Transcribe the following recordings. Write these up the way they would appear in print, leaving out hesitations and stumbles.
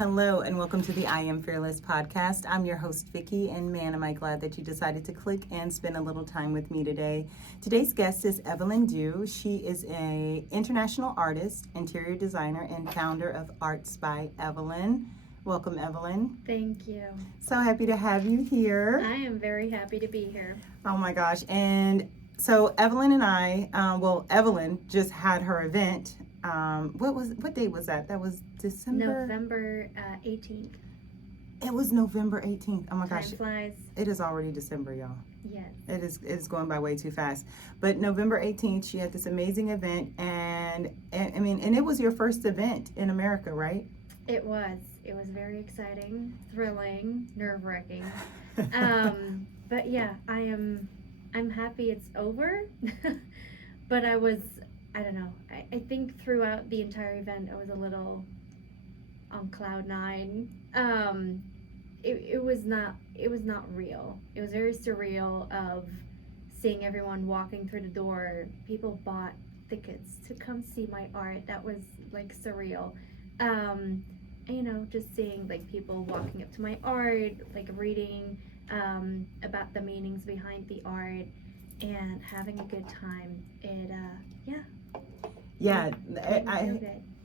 Hello and welcome to the I Am Fearless podcast. I'm your host, Vickie, and man, am I glad that you decided to click and spend a little time with me today. Today's guest is Evlynn. She is an international artist, interior designer, and founder of Arts by Evlynn. Welcome, Evlynn. Thank you. So happy to have you here. I am very happy to be here. Oh my gosh. And so Evlynn and I, Evlynn just had her event. What date was that? That was December? November 18th. It was November 18th. Oh my gosh. Time flies. It is already December, y'all. Yes. It is going by way too fast. But November 18th, she had this amazing event, and it was your first event in America, right? It was. It was very exciting, thrilling, nerve-wracking. But yeah, I'm happy it's over. But I don't know. I think throughout the entire event, I was a little on cloud nine. It was not real. It was very surreal of seeing everyone walking through the door. People bought tickets to come see my art. That was like surreal. And, just seeing like people walking up to my art, like reading about the meanings behind the art and having a good time.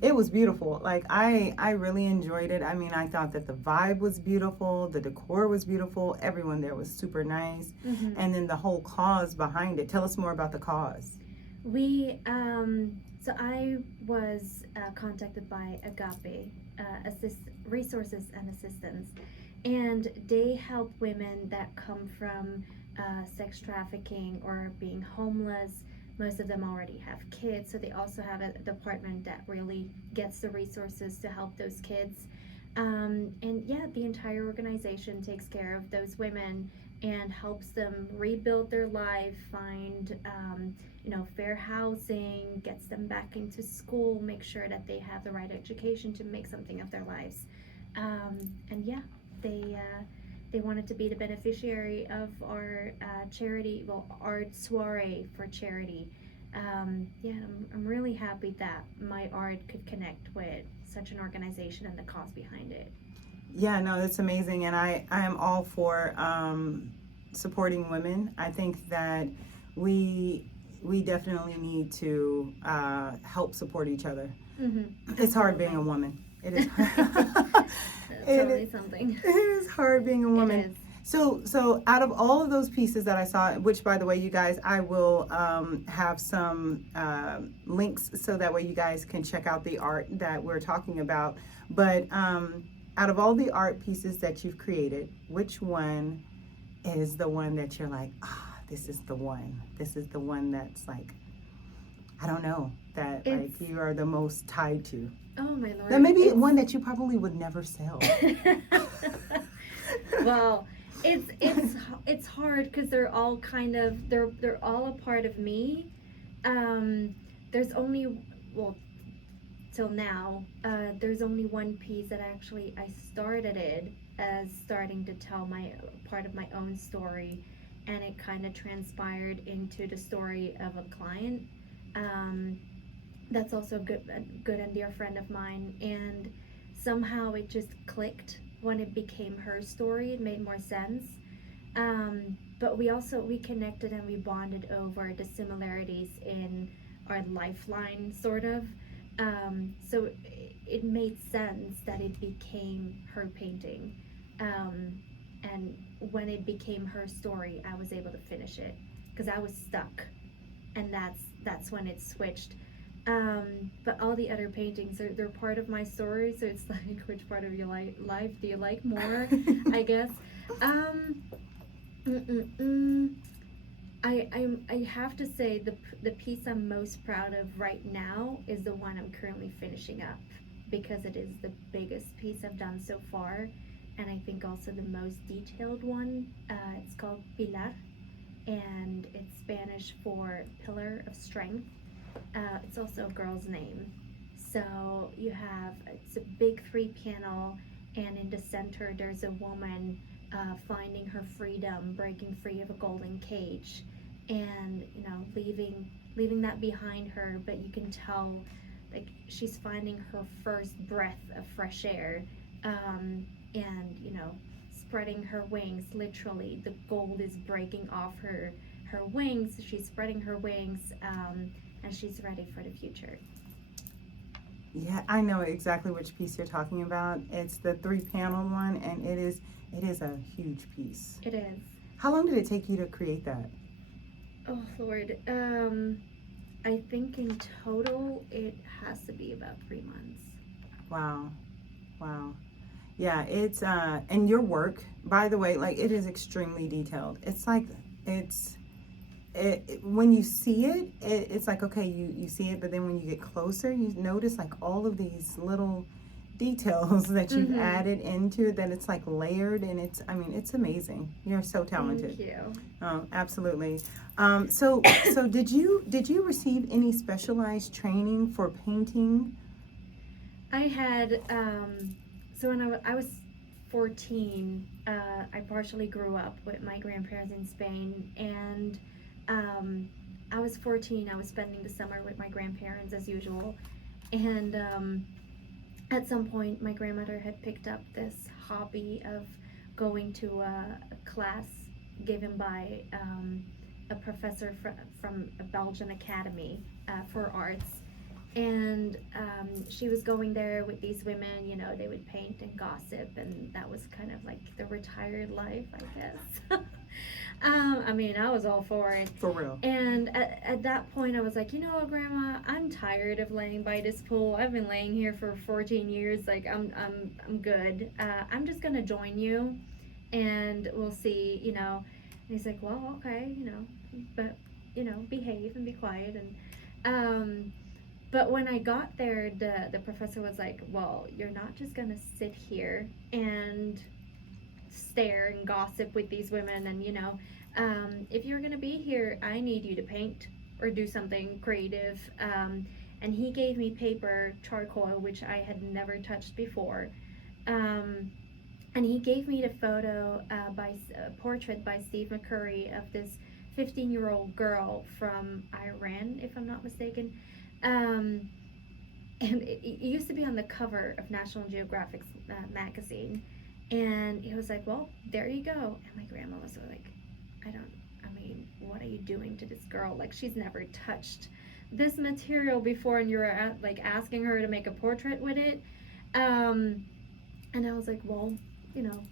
It was beautiful. Like I really enjoyed it. I thought that the vibe was beautiful, the decor was beautiful, everyone there was super nice. Mm-hmm. And then the whole cause behind it. Tell us more about the cause. So I was contacted by Agape, Resources and Assistance, and they help women that come from sex trafficking or being homeless. Most of them already have kids, so they also have a department that really gets the resources to help those kids. The entire organization takes care of those women and helps them rebuild their life, find fair housing, gets them back into school, make sure that they have the right education to make something of their lives. They wanted to be the beneficiary of our charity, art soiree for charity. I'm really happy that my art could connect with such an organization and the cause behind it. Yeah, no, it's amazing, and I am all for supporting women. I think that we definitely need to help support out of Mm-hmm. It's hard being a woman. It is. Totally something. It is hard being a woman. It is. So out of all of those pieces that I saw, which by the way, you guys, I will have some links so that way you guys can check out the art that we're talking about. But out of all the art pieces that you've created, which one is the one that you're like, this is the one. This is the one that's like, I don't know, that like you are the most tied to. Oh my Lord. That may be one that you probably would never sell. Well, it's hard because they're all kind of they're all a part of me. There's only till now there's only one piece that actually I started it as starting to tell my part of my own story, and it kind of transpired into the story of a client that's also a good and dear friend of mine, and somehow it just clicked when it became her story. It made more sense. But we connected and we bonded over the similarities in our lifeline, sort of. So it made sense that it became her painting. And when it became her story, I was able to finish it because I was stuck, and that's when it switched. But all the other paintings they're part of my story, so it's like, which part of your life do you like more? I guess. I have to say the piece I'm most proud of right now is the one I'm currently finishing up, because it is the biggest piece I've done so far, and I think also the most detailed one. It's called Pilar, and it's Spanish for pillar of strength. It's also a girl's name. So it's a big 3-panel, and in the center there's a woman finding her freedom, breaking free of a golden cage, and leaving that behind her. But you can tell like she's finding her first breath of fresh air and spreading her wings. Literally, the gold is breaking off her wings. She's spreading her wings, and she's ready for the future. Yeah, I know exactly which piece you're talking about. It's the 3-panel one, and it is a huge piece. It is. How long did it take you to create that? Oh Lord, I think in total it has to be about 3 months. Wow. Yeah, it's and your work, by the way, like, it is extremely detailed. It's like when you see it, it's like, okay, you see it, but then when you get closer, you notice like all of these little details that you've added into it, that it's like layered, and it's amazing. You're so talented. Thank you. Oh, absolutely. So did you receive any specialized training for painting? I had, so when I was 14, I partially grew up with my grandparents in Spain, and I was 14. I was spending the summer with my grandparents as usual, and at some point my grandmother had picked up this hobby of going to a class given by a professor from a Belgian academy for arts. And she was going there with these women, they would paint and gossip, and that was kind of like the retired life, I guess. I was all for it. For real. And at that point, I was like, Grandma, I'm tired of laying by this pool. I've been laying here for 14 years. Like, I'm good. I'm just gonna join you, and we'll see. And he's like, well, okay, but behave and be quiet. And but when I got there, the professor was like, well, you're not just gonna sit here and stare and gossip with these women, and if you're gonna be here, I need you to paint or do something creative. And he gave me paper charcoal, which I had never touched before, and he gave me the photo by a portrait by Steve McCurry of this 15-year-old girl from Iran, if I'm not mistaken. And it used to be on the cover of National Geographic's magazine. And he was like, well, there you go. And my grandma was like, what are you doing to this girl? Like, she's never touched this material before, and you're asking her to make a portrait with it. And I was like, well,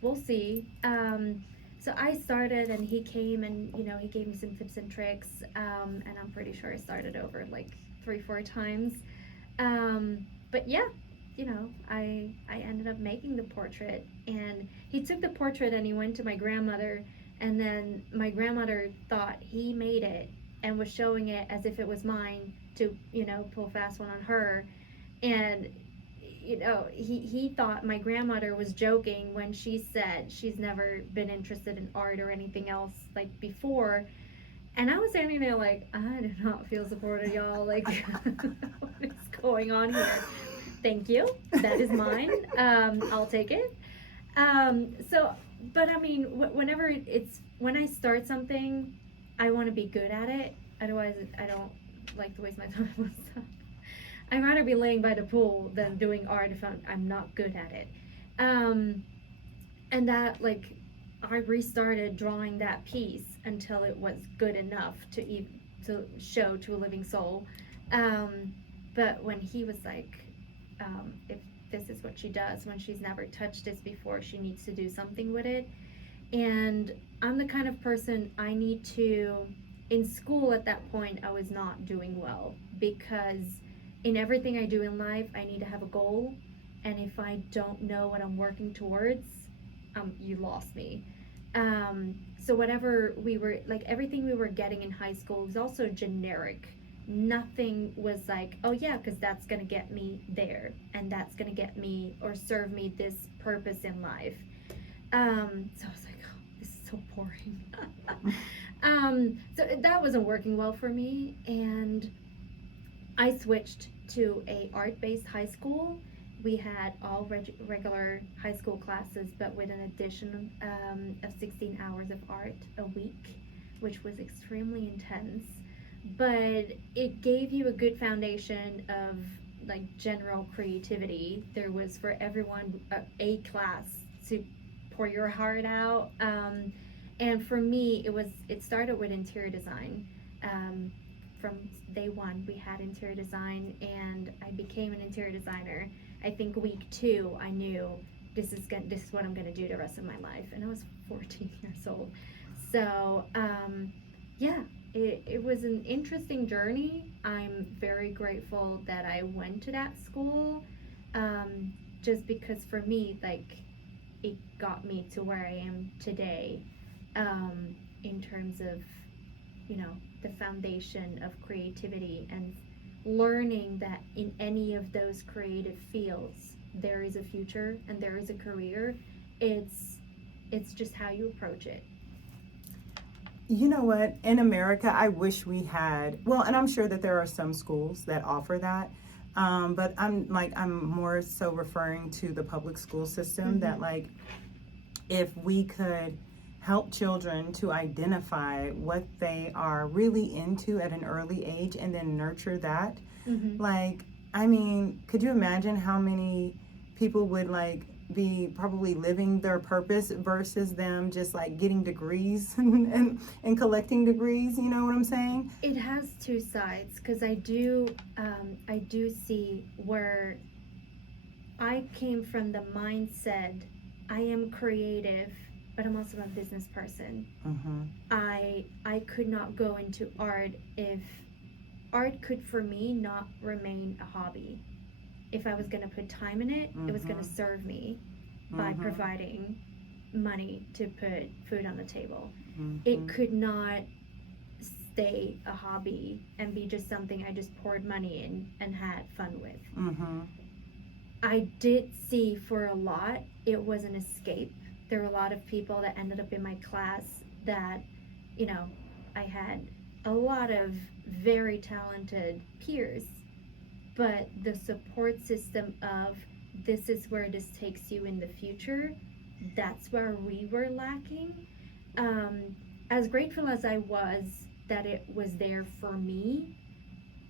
we'll see. So I started, and he came, and he gave me some tips and tricks. And I'm pretty sure I started over like 3-4 times. But yeah, I ended up making the portrait, and he took the portrait and he went to my grandmother, and then my grandmother thought he made it and was showing it as if it was mine to, pull fast one on her. And he thought my grandmother was joking when she said she's never been interested in art or anything else like before. And I was standing there like, I do not feel supported, y'all. Like, what is going on here? Thank you. That is mine. I'll take it. But when I start something, I want to be good at it. Otherwise, I don't like to waste my time on stuff. I'd rather be laying by the pool than doing art if I'm not good at it. And that, I restarted drawing that piece until it was good enough to show to a living soul. But when he was like, if this is what she does when she's never touched this before, she needs to do something with it. And I'm the kind of person in school at that point, I was not doing well, because in everything I do in life, I need to have a goal. And if I don't know what I'm working towards, you lost me. So whatever everything we were getting in high school was also generic. Nothing was like, oh yeah, because that's going to get me there, and that's going to get me or serve me this purpose in life. So I was like, oh, this is so boring. So that wasn't working well for me, and I switched to a art-based high school. We had all regular high school classes, but with an addition of 16 hours of art a week, which was extremely intense. But it gave you a good foundation of like general creativity. There was for everyone a class to pour your heart out. And for me, it started with interior design. From day one, we had interior design, and I became an interior designer. I think week 2, I knew this is what I'm gonna do the rest of my life, and I was 14 years old. So yeah, it was an interesting journey. I'm very grateful that I went to that school, just because for me, like, it got me to where I am today, in terms of, you know, the foundation of creativity and learning that in any of those creative fields there is a future and there is a career. It's just how you approach it. You know what? In America, I wish we had, well, and I'm sure that there are some schools that offer that. But I'm more so referring to the public school system, that like, if we could help children to identify what they are really into at an early age and then nurture that. Like, I mean, could you imagine how many people would like be probably living their purpose versus them just like getting degrees and collecting degrees, you know what I'm saying? It has two sides, because I do see where I came from the mindset, I am creative, but I'm also a business person. I could not go into art if art could for me not remain a hobby. If I was going to put time in it, it was going to serve me by providing money to put food on the table. It could not stay a hobby and be just something I just poured money in and had fun with. I did see for a lot, it was an escape. There were a lot of people that ended up in my class that, you know, I had a lot of very talented peers, but the support system of this is where this takes you in the future, that's where we were lacking. As grateful as I was that it was there for me,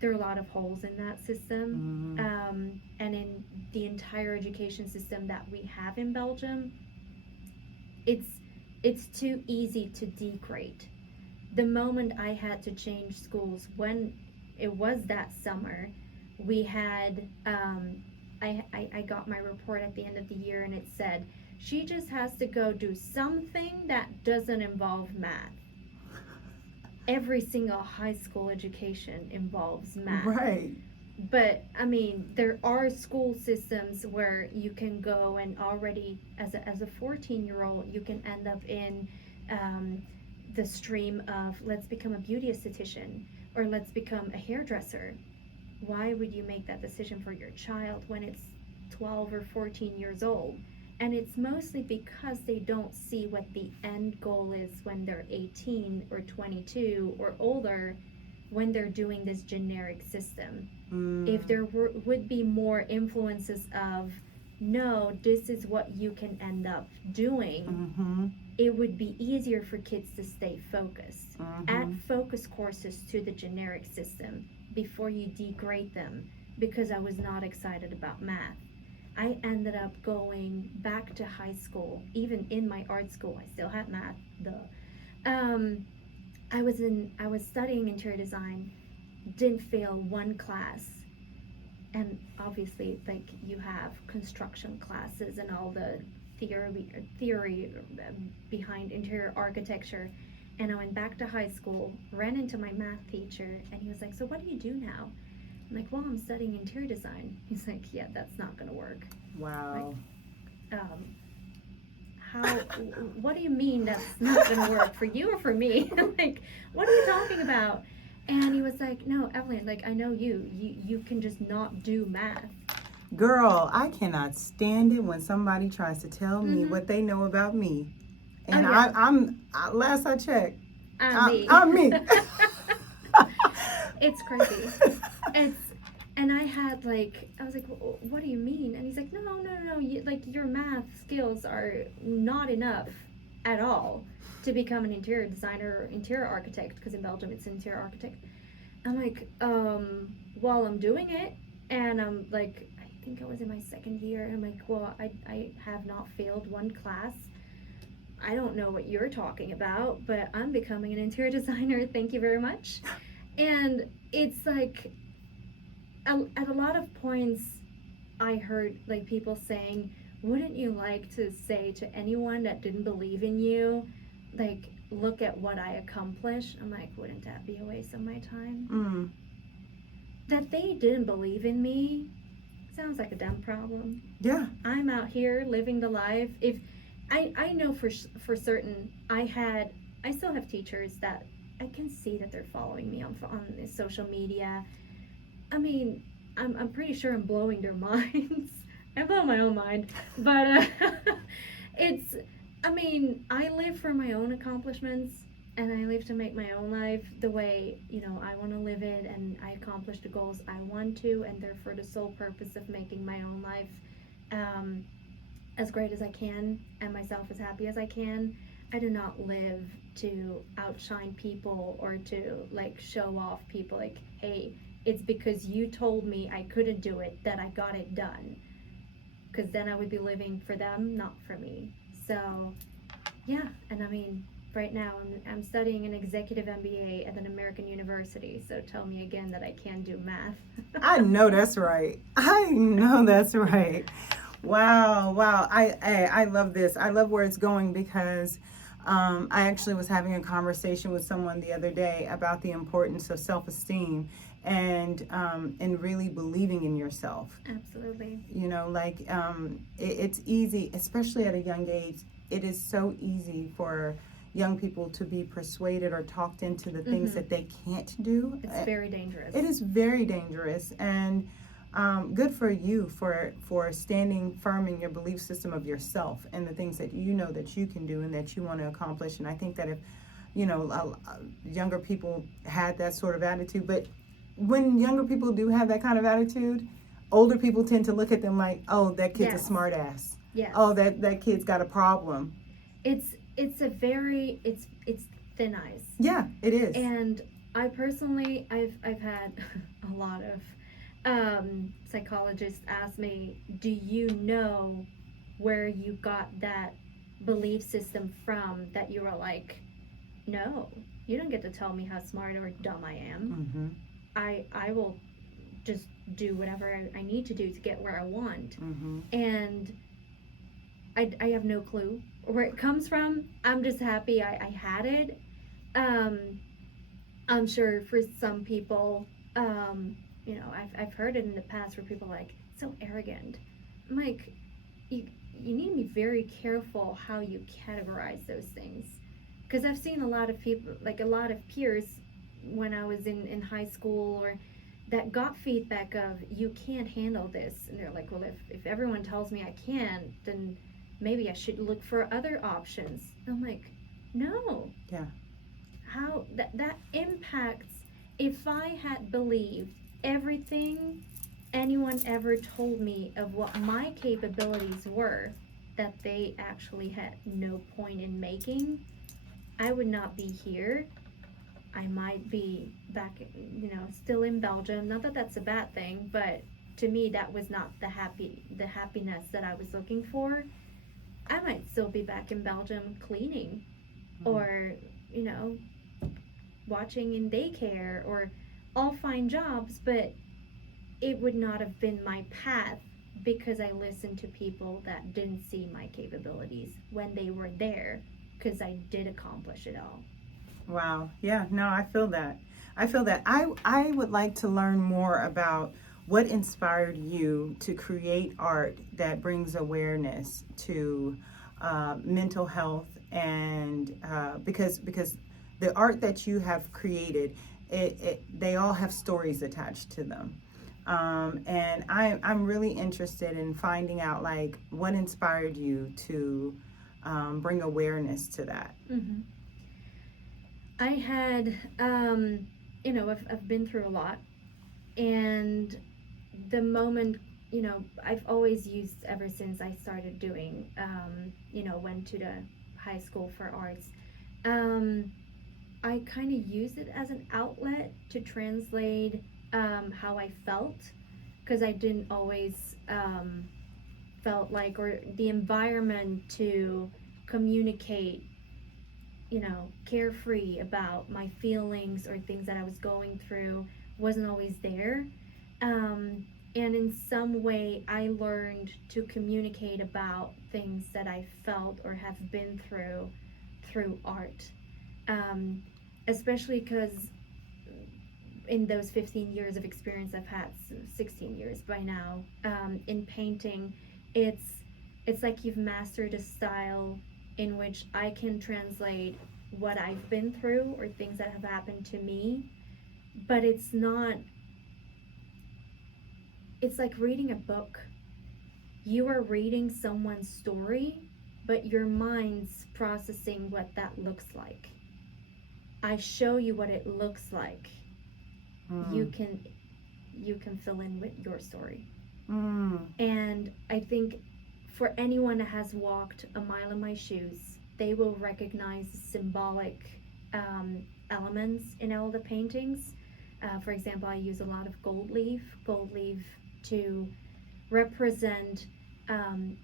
there are a lot of holes in that system. And in the entire education system that we have in Belgium, it's too easy to degrade. The moment I had to change schools, when it was that summer, we had I got my report at the end of the year, and it said she just has to go do something that doesn't involve math. Every single high school education involves math. Right. But I mean, there are school systems where you can go and already, as a 14-year-old, you can end up in the stream of, let's become a beauty esthetician, or let's become a hairdresser. Why would you make that decision for your child when it's 12 or 14 years old? And it's mostly because they don't see what the end goal is when they're 18 or 22 or older, when they're doing this generic system. If there would be more influences of, no, this is what you can end up doing, it would be easier for kids to stay focused. Add focus courses to the generic system before you degrade them, because I was not excited about math. I ended up going back to high school. Even in my art school, I still had math, I was studying interior design, didn't fail one class. And obviously, like, you have construction classes and all the theory behind interior architecture. And I went back to high school, ran into my math teacher, and he was like, so what do you do now? I'm like, well, I'm studying interior design. He's like, yeah, that's not gonna work. Wow. Like, what do you mean that's not gonna work, for you or for me? Like, what are you talking about? And he was like, no, Evlynn, like, I know you can just not do math. Girl, I cannot stand it when somebody tries to tell me what they know about me. And I'm last I checked, I'm me. It's crazy. And I was like, well, what do you mean? And he's like, no, your math skills are not enough at all to become an interior designer or interior architect, because in Belgium it's interior architect. I'm like, well, I'm doing it. And I'm like, I think I was in my second year, and I'm like, well, I have not failed one class. I don't know what you're talking about, but I'm becoming an interior designer. Thank you very much. And it's like, at a lot of points, I heard like people saying, wouldn't you like to say to anyone that didn't believe in you, like, look at what I accomplished? I'm like, wouldn't that be a waste of my time? Mm. That they didn't believe in me sounds like a dumb problem. Yeah. I'm out here living the life. If I know for certain, I still have teachers that I can see that they're following me on social media. I mean, I'm pretty sure I'm blowing their minds. I blow my own mind, but it's. I mean, I live for my own accomplishments, and I live to make my own life the way I want to live it, and I accomplish the goals I want to, and they're for the sole purpose of making my own life um, as great as I can, and myself as happy as I can. I do not live to outshine people or to like show off people. Like, hey, it's because you told me I couldn't do it that I got it done. Because then I would be living for them, not for me. So, yeah, and I mean, right now I'm studying an executive MBA at an American university. So tell me again that I can do math. I know that's right. I know that's right. Wow, wow. I love this. I love where it's going because I actually was having a conversation with someone the other day about the importance of self-esteem and really believing in yourself. Absolutely. Like it's easy, especially at a young age. It is so easy for young people to be persuaded or talked into the things that they can't do. It's very dangerous. It is very dangerous, and good for you for standing firm in your belief system of yourself and the things that you know that you can do and that you want to accomplish. And I think that if younger people had that sort of attitude, but when younger people do have that kind of attitude, older people tend to look at them like, oh, that kid's a smart ass. Yes. Oh, that kid's got a problem. It's a very it's thin ice. Yeah, it is. And I personally, I've had a lot of psychologists ask me, do you know where you got that belief system from that you were like, no, you don't get to tell me how smart or dumb I am. I will just do whatever I need to do to get where I want. And I have no clue where it comes from. I'm just happy I had it. I'm sure for some people, I've heard it in the past where people are like, so arrogant. I'm like, you need to be very careful how you categorize those things. Because I've seen a lot of people, like a lot of peers when I was in high school or that got feedback of, you can't handle this. And they're like, well, if everyone tells me I can, then maybe I should look for other options. And I'm like, no. Yeah. How that impacts, if I had believed everything anyone ever told me of what my capabilities were, that they actually had no point in making, I would not be here. I might be back, still in Belgium. Not that that's a bad thing, but to me, that was not the happiness that I was looking for. I might still be back in Belgium cleaning, or watching in daycare, or all fine jobs, but it would not have been my path because I listened to people that didn't see my capabilities when they were there, because I did accomplish it all. Wow. Yeah, no, I feel that. I would like to learn more about what inspired you to create art that brings awareness to mental health, and because the art that you have created, they all have stories attached to them. And I'm really interested in finding out like what inspired you to bring awareness to that. I had, I've been through a lot, and the moment, I've always used, ever since I started doing, went to the high school for arts, I kind of used it as an outlet to translate how I felt, because I didn't always felt like, or the environment to communicate, carefree about my feelings or things that I was going through wasn't always there. And in some way, I learned to communicate about things that I felt or have been through art. Especially because in those 15 years of experience I've had, 16 years by now, in painting, it's like you've mastered a style in which I can translate what I've been through or things that have happened to me, but it's like reading a book. You are reading someone's story, but your mind's processing what that looks like. I show you what it looks like. You can fill in with your story. And I think for anyone that has walked a mile in my shoes, they will recognize symbolic elements in all the paintings. For example, I use a lot of gold leaf to represent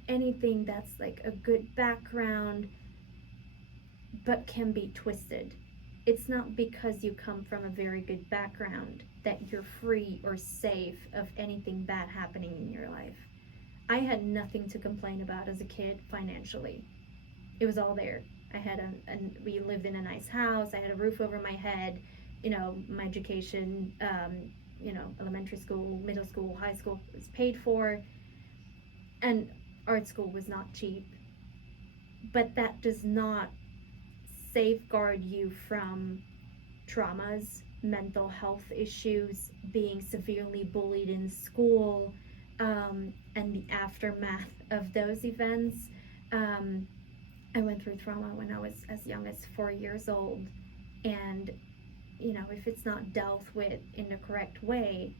anything that's like a good background but can be twisted. It's not because you come from a very good background that you're free or safe of anything bad happening in your life. I had nothing to complain about as a kid financially. It was all there. We lived in a nice house. I had a roof over my head. My education, elementary school, middle school, high school was paid for. And art school was not cheap. But that does not safeguard you from traumas, mental health issues, being severely bullied in school, and the aftermath of those events. I went through trauma when I was as young as 4 years old, and if it's not dealt with in the correct way,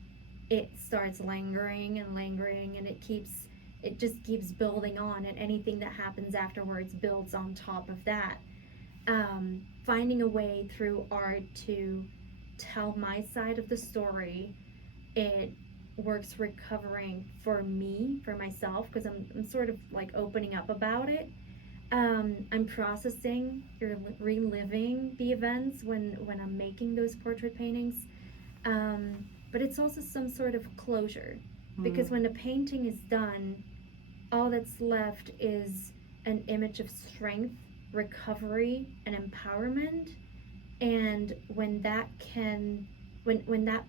it starts lingering, and it just keeps building on, and anything that happens afterwards builds on top of that. Finding a way through art to tell my side of the story, it works recovering for me, for myself, because I'm sort of like opening up about it. I'm processing, reliving the events when I'm making those portrait paintings. But it's also some sort of closure, because when the painting is done, all that's left is an image of strength, recovery, and empowerment. And when that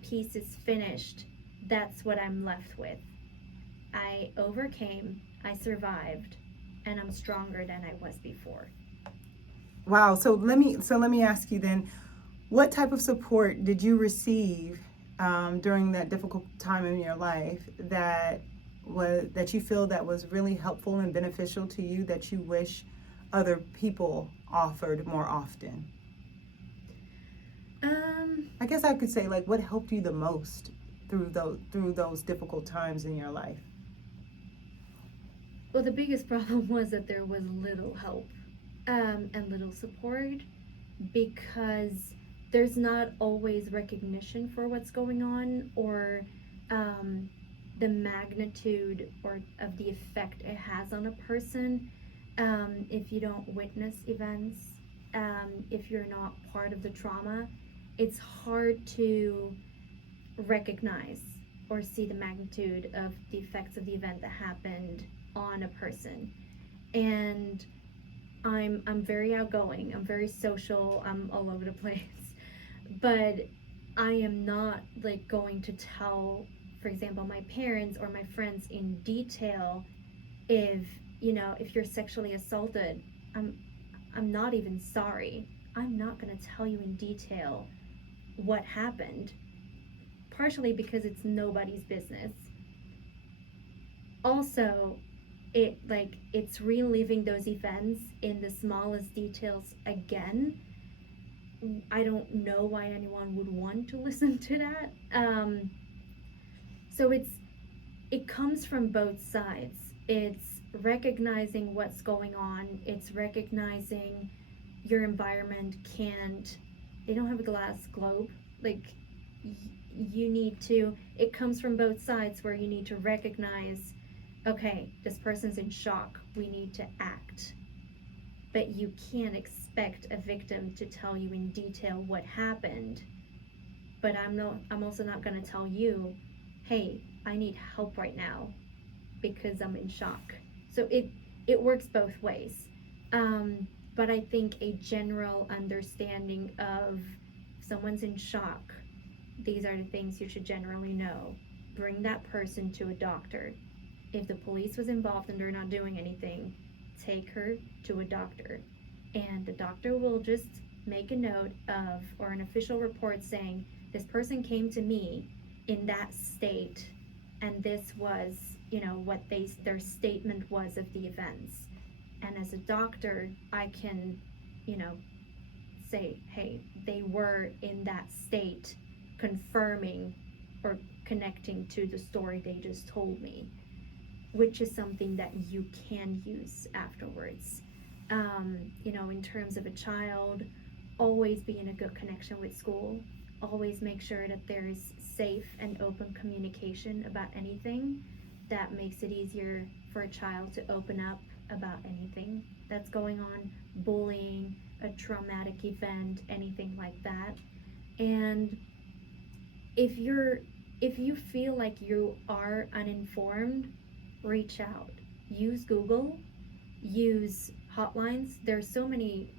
piece is finished, that's what I'm left with. I overcame, I survived, and I'm stronger than I was before. Wow. So let me ask you then, what type of support did you receive during that difficult time in your life that you feel that was really helpful and beneficial to you, that you wish other people offered more often? I guess I could say, like, what helped you the most through those difficult times in your life? Well, the biggest problem was that there was little help and little support, because there's not always recognition for what's going on, or the magnitude of the effect it has on a person. If you don't witness events, if you're not part of the trauma, it's hard to recognize or see the magnitude of the effects of the event that happened on a person. And I'm very outgoing, I'm very social, I'm all over the place, but I am not like going to tell, for example, my parents or my friends in detail if you're sexually assaulted. I'm not even sorry. I'm not going to tell you in detail what happened, partially because it's nobody's business. Also, it's reliving those events in the smallest details again. I don't know why anyone would want to listen to that. So it comes from both sides. It's recognizing what's going on. It's recognizing your environment they don't have a glass globe. Like, it comes from both sides, where you need to recognize, okay, this person's in shock, we need to act. But you can't expect a victim to tell you in detail what happened. But I'm also not going to tell you, hey, I need help right now because I'm in shock. So it works both ways. But I think a general understanding of, if someone's in shock, these are the things you should generally know. Bring that person to a doctor. If the police was involved and they're not doing anything, take her to a doctor. And the doctor will just make a note of, or an official report saying, this person came to me in that state, and this was, what their statement was of the events. And as a doctor, I can, say, hey, they were in that state, confirming or connecting to the story they just told me, which is something that you can use afterwards. In terms of a child, always be in a good connection with school. Always make sure that there is safe and open communication about anything. That makes it easier for a child to open up about anything that's going on, bullying, a traumatic event, anything like that. And if you feel like you are uninformed, reach out. Use Google, use hotlines. There's so many,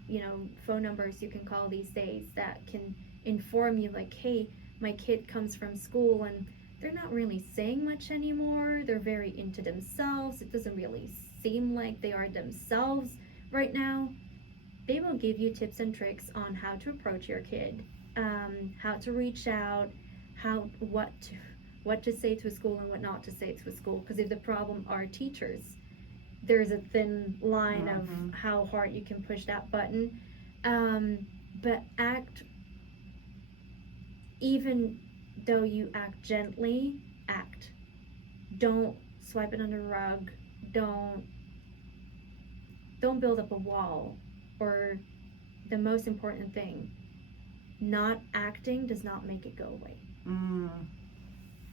phone numbers you can call these days that can inform you, like, hey, my kid comes from school and they're not really saying much anymore. They're very into themselves. It doesn't really seem like they are themselves right now. They will give you tips and tricks on how to approach your kid, how to reach out, what to say to a school and what not to say to a school. Because if the problem are teachers, there's a thin line of how hard you can push that button. But act, even though you act gently, act. Don't swipe it under the rug. Don't build up a wall. Or the most important thing, not acting does not make it go away.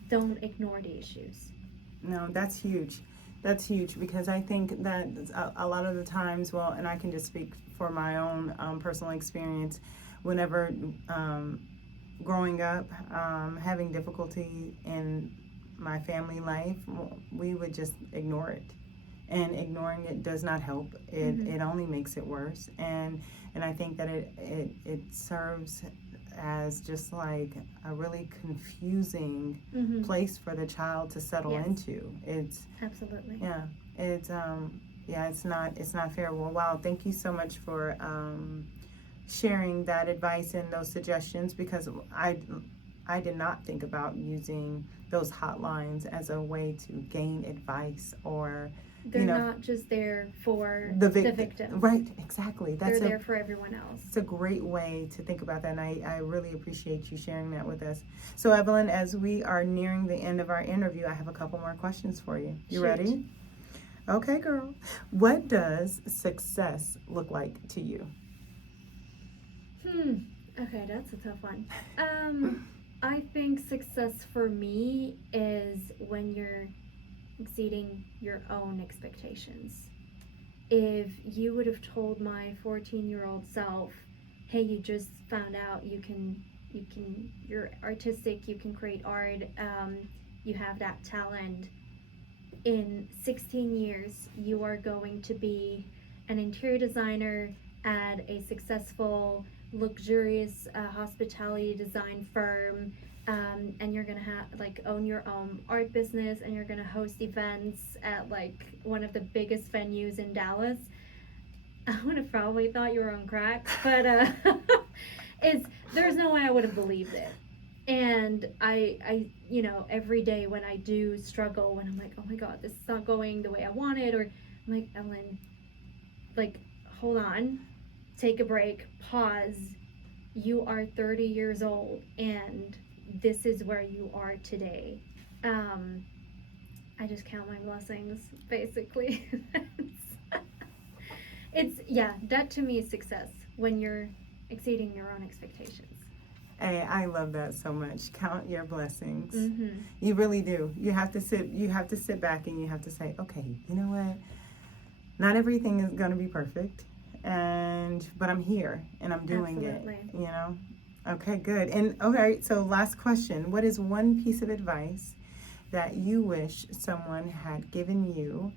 Don't ignore the issues. No, that's huge. That's huge, because I think that a lot of the times, well, and I can just speak for my own personal experience, whenever growing up, having difficulty in my family life, we would just ignore it. And ignoring it does not help. It only makes it worse. And I think that it serves as just like a really confusing place for the child to settle into. It's absolutely, yeah. It's it's not fair. Well, wow, thank you so much for sharing that advice and those suggestions, because I did not think about using those hotlines as a way to gain advice, or they're not just there for the victims. Right, exactly. They're there for everyone else. It's a great way to think about that, and I really appreciate you sharing that with us. So, Evlynn, as we are nearing the end of our interview, I have a couple more questions for you. You ready? Okay, girl. What does success look like to you? Okay, that's a tough one. I think success for me is when you're exceeding your own expectations. If you would have told my 14-year-old self, hey, you just found out you're artistic, you can create art, you have that talent, in 16 years you are going to be an interior designer at a successful, luxurious hospitality design firm, and you're gonna own your own art business, and you're gonna host events at one of the biggest venues in Dallas. I would have probably thought you were on crack, but there's no way I would have believed it. And I every day when I do struggle, when I'm like, oh my god, this is not going the way I wanted, or I'm like, Evlynn, hold on, take a break, pause. You are 30 years old, and this is where you are today. I just count my blessings, basically. That to me is success, when you're exceeding your own expectations. Hey, I love that so much. Count your blessings. Mm-hmm. You really do. You have to sit back and you have to say, okay, you know what? Not everything is going to be perfect, but I'm here and I'm doing Absolutely. it, you know? Okay, good. And okay, so last question. What is one piece of advice that you wish someone had given you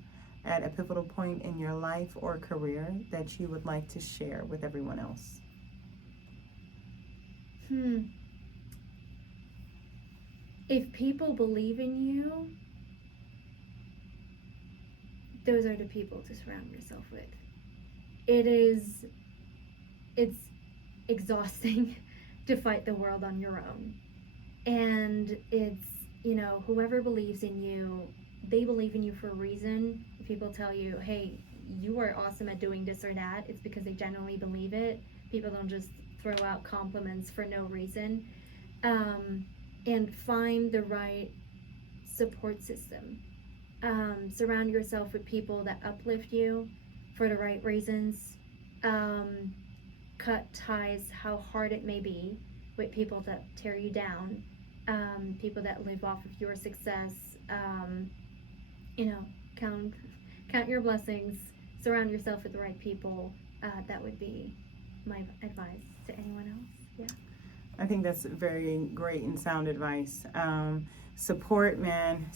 at a pivotal point in your life or career that you would like to share with everyone else? If people believe in you, those are the people to surround yourself with. It's exhausting to fight the world on your own. And it's, whoever believes in you, they believe in you for a reason. If people tell you, hey, you are awesome at doing this or that, it's because they genuinely believe it. People don't just throw out compliments for no reason. And find the right support system. Surround yourself with people that uplift you for the right reasons. Cut ties, how hard it may be, with people that tear you down. People that live off of your success. Count your blessings. Surround yourself with the right people. That would be my advice to anyone else. Yeah. I think that's very great and sound advice. Support, man,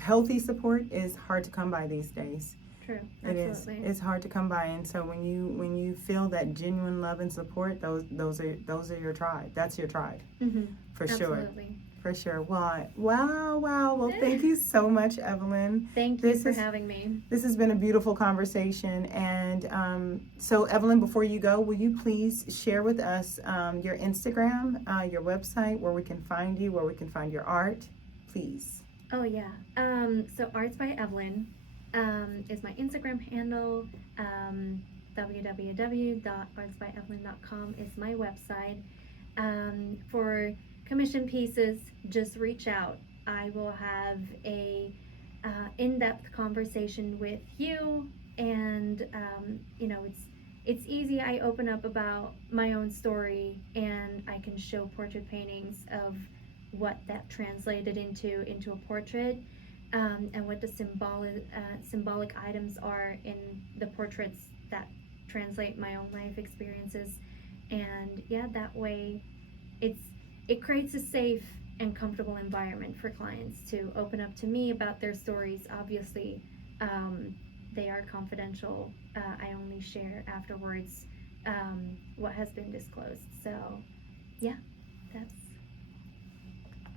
healthy support is hard to come by these days. True. It Absolutely. is. It's hard to come by, and so when you feel that genuine love and support, those are your tribe. That's your tribe, Mm-hmm. for sure. Absolutely. For sure. Wow. Well, thank you so much, Evlynn. Thank you for having me. This has been a beautiful conversation. And so, Evlynn, before you go, will you please share with us your Instagram, your website, where we can find you, where we can find your art, please? Oh, yeah. So Arts by Evlynn is my Instagram handle. www.artsbyevlynn.com is my website. For commission pieces, just reach out. I will have a in-depth conversation with you, and it's easy. I open up about my own story, and I can show portrait paintings of what that translated into a portrait, and what the symbolic items are in the portraits that translate my own life experiences. And yeah, that way it creates a safe and comfortable environment for clients to open up to me about their stories. Obviously, they are confidential. I only share afterwards what has been disclosed. So yeah, that's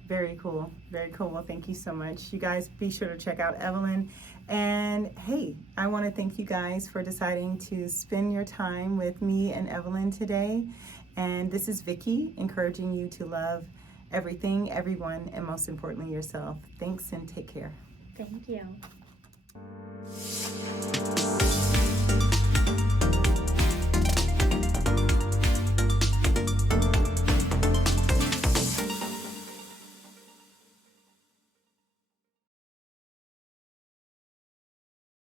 very cool. Very cool. Well, thank you so much. You guys be sure to check out Evlynn. And hey, I want to thank you guys for deciding to spend your time with me and Evlynn today. And this is Vickie, encouraging you to love everything, everyone, and most importantly yourself. Thanks and take care. Thank you.